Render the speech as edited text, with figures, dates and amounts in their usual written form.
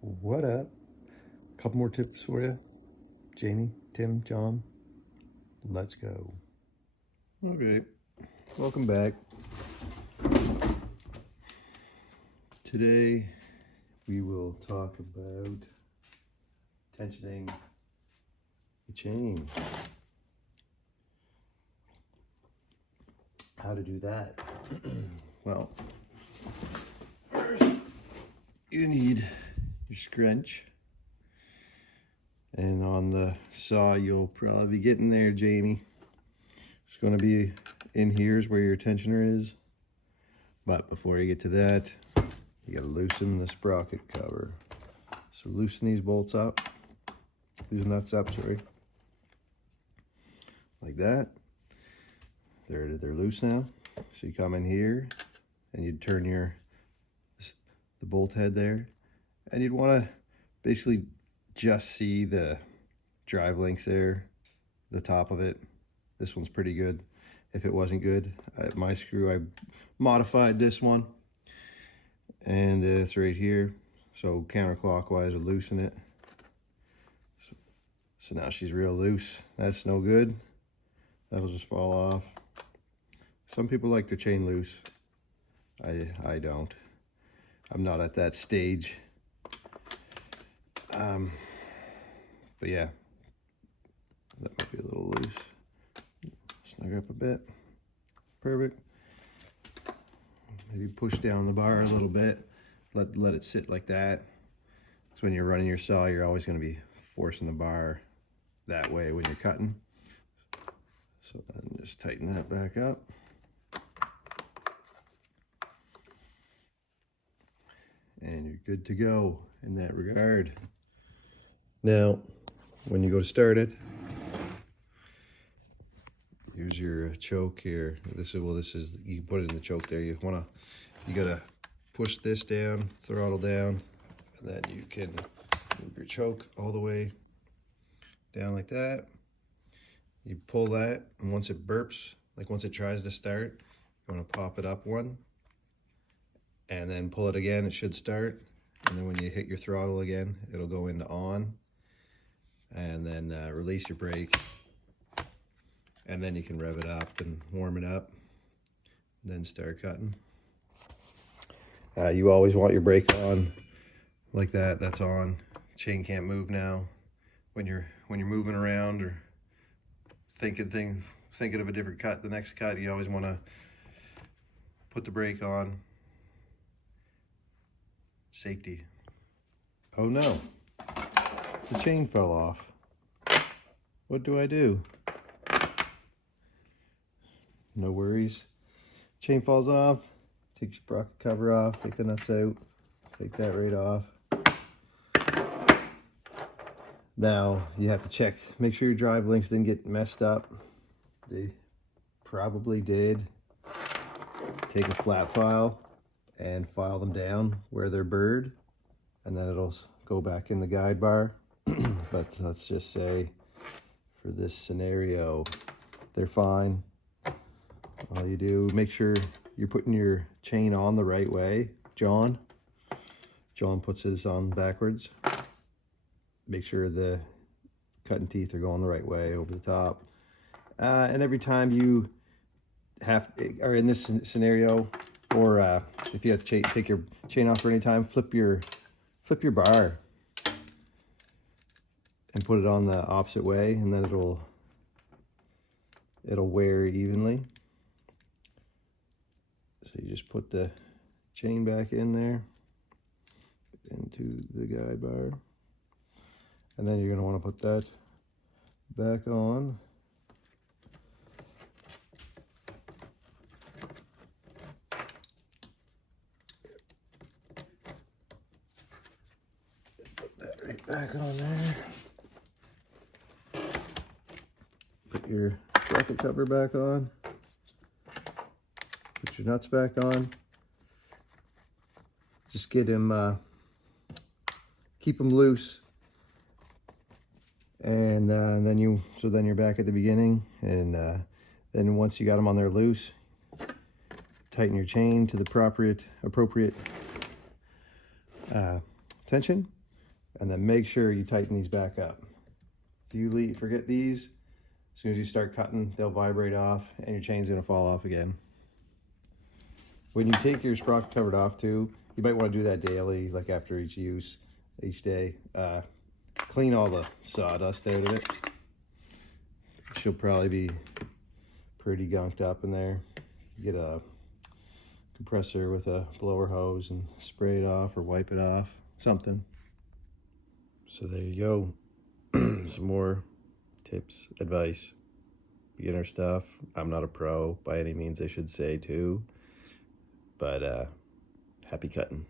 What up? A couple more tips for you. Jamie, Tim, John, let's go. Okay, welcome back. Today we will talk about tensioning the chain. How to do that? Well, first you need your scrunch. And on the saw, you'll probably be getting there, Jamie. It's going to be in here's where your tensioner is. But before you get to that, you got to loosen the sprocket cover. So loosen these bolts up. These nuts up, sorry. Like that. They're loose now. So you come in here and you'd turn the bolt head there. And you'd want to basically just see the drive links there, the top of it. This one's pretty good. If it wasn't good, my screw, I modified this one, and it's right here. So counterclockwise, I loosen it. So now she's real loose. That's no good. That'll just fall off. Some people like their chain loose. I don't. I'm not at that stage. But yeah, that might be a little loose. Snug up a bit. Perfect. Maybe push down the bar a little bit. Let it sit like that. So when you're running your saw, you're always going to be forcing the bar that way when you're cutting. So then just tighten that back up. And you're good to go in that regard. Now, when you go to start it, here's your choke here. This is you can put it in the choke there. You gotta push this down, throttle down, and then you can move your choke all the way down like that. You pull that, and once it burps, like once it tries to start, you want to pop it up one, and then pull it again. It should start, and then when you hit your throttle again, it'll go into on. And then release your brake, and then you can rev it up and warm it up, and then start cutting. You always want your brake on like that. That's on. Chain can't move now. When you're moving around or thinking of a different cut, the next cut, you always want to put the brake on. Safety. Oh no. The chain fell off. What do I do? No worries. Chain falls off. Take your sprocket cover off. Take the nuts out. Take that right off. Now you have to check. Make sure your drive links didn't get messed up. They probably did. Take a flat file and file them down where they're burred, and then it'll go back in the guide bar. But let's just say for this scenario, they're fine. All you do, make sure you're putting your chain on the right way. John puts his on backwards. Make sure the cutting teeth are going the right way over the top. And every time you or in this scenario, or if you have to take your chain off for any time, flip your bar and put it on the opposite way, and then it'll wear evenly. So you just put the chain back in there into the guide bar, and then you're going to want to put that back on. Put that right back on there. Put your bracket cover back on. Put your nuts back on. Just get him, keep them loose. And then you're back at the beginning. And then once you got them on there loose, tighten your chain to the appropriate tension. And then make sure you tighten these back up. If you forget these, as soon as you start cutting, they'll vibrate off and your chain's gonna fall off again. When you take your sprocket covered off too, you might want to do that daily, like after each use, each day. Clean all the sawdust out of it. She'll probably be pretty gunked up in there. Get a compressor with a blower hose and spray it off or wipe it off, something. So there you go. Some more tips, advice, beginner stuff. I'm not a pro by any means, I should say too, but happy cutting.